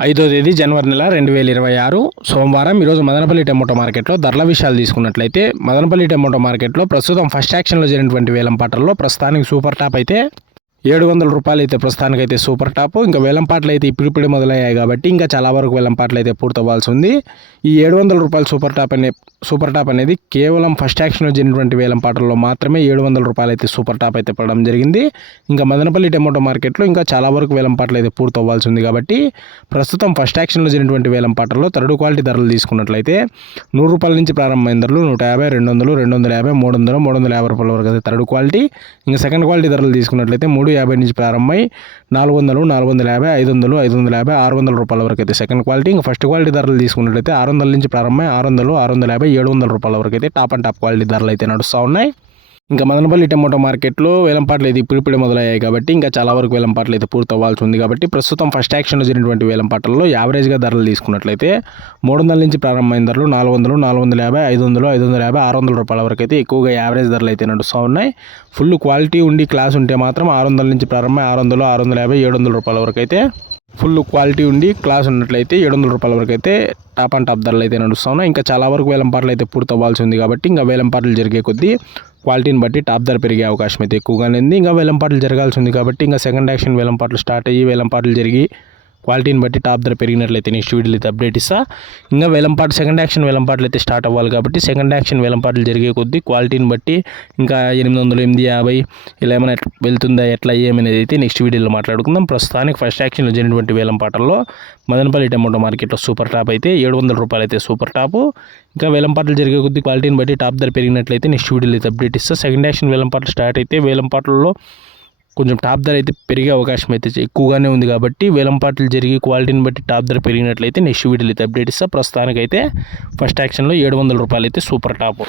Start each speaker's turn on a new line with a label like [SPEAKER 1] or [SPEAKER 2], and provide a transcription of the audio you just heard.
[SPEAKER 1] ఐదో తేదీ జనవరి నెల రెండు వేల ఇరవై ఆరు సోమవారం ఈరోజు మదనపల్లి టమోటో మార్కెట్లో ధరల విషయాలు తీసుకున్నట్లయితే మదనపల్లి టమోటో మార్కెట్లో ప్రస్తుతం ఫస్ట్ యాక్షన్లో జరిగినటువంటి వేలం పాటల్లో ప్రస్తుతానికి సూపర్ టాప్ అయితే ఏడు వందల రూపాయలు అయితే ప్రస్తుతానికి అయితే సూపర్ టాప్. ఇంకా వేలం పాటలు అయితే ఇప్పుడిప్పుడే మొదలయ్యాయి కాబట్టి ఇంకా చాలా వరకు వెలంపాట్లు పాటలు అయితే పూర్తవ్వాల్సి ఉంది ఈ ఏడు వందల రూపాయలు సూపర్ టాప్ అనే సూపర్ టాప్ అనేది కేవలం ఫస్ట్ యాక్షన్లో జరిగినటువంటి వేలం పాటల్లో మాత్రమే ఏడు వందల రూపాయలు అయితే సూపర్ టాప్ అయితే పడడం జరిగింది. ఇంకా మదనపల్లి టమోటో మార్కెట్లో ఇంకా చాలా వరకు వేలం పాటలు అయితే పూర్తవ్వాల్సి ఉంది కాబట్టి ప్రస్తుతం ఫస్ట్ యాక్షన్లో జరిగినటువంటి వేలంపాటల్లో థర్డ్ క్వాలిటీ ధరలు తీసుకున్నట్లయితే నూరు రూపాయల నుంచి ప్రారంభమైన ధరలు నూట యాభై రెండు వందలు రెండు వందల యాభై మూడు వందలు మూడు వందల యాభై రూపాయల వరకు అయితే థర్డ్ క్వాలిటీ. ఇంకా సెకండ్ క్వాలిటీ ధరలు తీసుకున్నట్లయితే మూడు యాభై నుంచి ప్రారంభమై నాలుగు వందలు నాలుగు వందల యాభై ఐదు వందలు ఐదు వందల యాభై ఆరు వందల రూపాయల వరకు అయితే సెకండ్ క్వాలిటీ ఇంకా ఫస్ట్ క్వాలిటీ ధరలు తీసుకున్నట్లయితే ఆరు వందల నుంచి ప్రారంభమై ఆరు వందలు ఆరు వందల యాభై ఏడు వందల రూపాయల వరకు అయితే టాప్ అండ్ టాప్ క్వాలిటీ ధరలు అయితే నడుస్తూ ఉన్నాయి. ఇంకా మదనపల్లి టమోటో మార్కెట్లో వేలంపాట్లు అయితే ఇప్పుడిప్పుడే మొదలయ్యాయి కాబట్టి ఇంకా చాలా వరకు వేలంపాట్లు అయితే పూర్తవ్వాల్సి ఉంది కాబట్టి ప్రస్తుతం ఫస్ట్ యాక్షన్లో జరిగినటువంటి వేలంపాట్లలో యావరేజ్గా ధరలు తీసుకున్నట్లయితే మూడు వందల నుంచి ప్రారంభమైన ధరలు నాలుగు వందలు నాలుగు వందల యాభై ఐదు వందలు ఐదు వందల యాభై ఆరు వందల రూపాయల వరకు అయితే ఎక్కువగా యావరేజ్ ధరలు అయితే నడుస్తూ ఉన్నాయి. ఫుల్ క్వాలిటీ ఉండి క్లాస్ ఉంటే మాత్రం ఆరు వందల నుంచి ప్రారంభమై ఆరు వందలు ఆరు వందల యాభై ఏడు వందల రూపాయల వరకు అయితే ఫుల్ క్వాలిటీ ఉండి క్లాస్ ఉన్నట్లయితే ఏడు వందల రూపాయల వరకు అయితే టాప్ అండ్ టాప్ ధరలు అయితే నడుస్తూ ఉన్నాయి ఇంకా చాలా వరకు వేలం పాటలు అయితే పూర్తవ్వాల్సి ఉంది కాబట్టి ఇంకా వేలం పాటలు జరిగే కొద్దీ క్వాలిటీని బట్టి టాప్ ధర పెరిగే అవకాశం అయితే ఎక్కువగానే ఉంది. ఇంకా వేలం పాటలు జరగాల్సి ఉంది కాబట్టి ఇంకా సెకండ్ యాక్షన్ వేలం పాటలు స్టార్ట్ అయ్యి వేలం పాటలు జరిగి క్వాలిటీని బట్టి టాప్ ధర పెరిగినట్లయితే నెక్స్ట్ వీడియోలో అయితే అప్డేట్ ఇస్తా. ఇంకా వేలంపాటు సెకండ్ యాక్షన్ వేలంపాట్లు అయితే స్టార్ట్ అవ్వాలి కాబట్టి సెకండ్ యాక్షన్ వేలంపాట్లు జరిగే కొద్దీ క్వాలిటీని బట్టి ఇంకా ఎనిమిది వందలు ఎనిమిది యాభై ఇలా ఏమైనా వెళ్తుందా ఎట్లా ఏమనేది అయితే నెక్స్ట్ వీడియోలో మాట్లాడుకుందాం. ప్రస్తుతానికి ఫస్ట్ యాక్షన్లో జరిగినటువంటి వేలంపాటల్లో మదనపల్లి టమోటో మార్కెట్లో సూపర్ టాప్ అయితే ఏడు వందల రూపాయలు అయితే సూపర్ టాప్ ఇంకా వేలంపాట్లు జరిగే కొద్దీ క్వాలిటీని బట్టి టాప్ ధర పెరిగినట్లయితే నెక్స్ట్ వీడియోలో అయితే అప్డేట్ ఇస్తా. సెకండ్ యాక్షన్ వేలంపాట్లు స్టార్ట్ అయితే వేలంపాట్లలో కొంచెం టాప్ ధర అయితే పెరిగే అవకాశం అయితే ఎక్కువగానే ఉంది కాబట్టి వేలంపాట్లు జరిగి క్వాలిటీని బట్టి టాప్ ధర పెరిగినట్లయితే నెక్స్ట్ వీడియోలో అయితే అప్డేట్ ఇస్తా. ప్రస్తుతానికైతే ఫస్ట్ యాక్షన్లో ఏడు వందల రూపాయలు అయితే సూపర్ టాప్.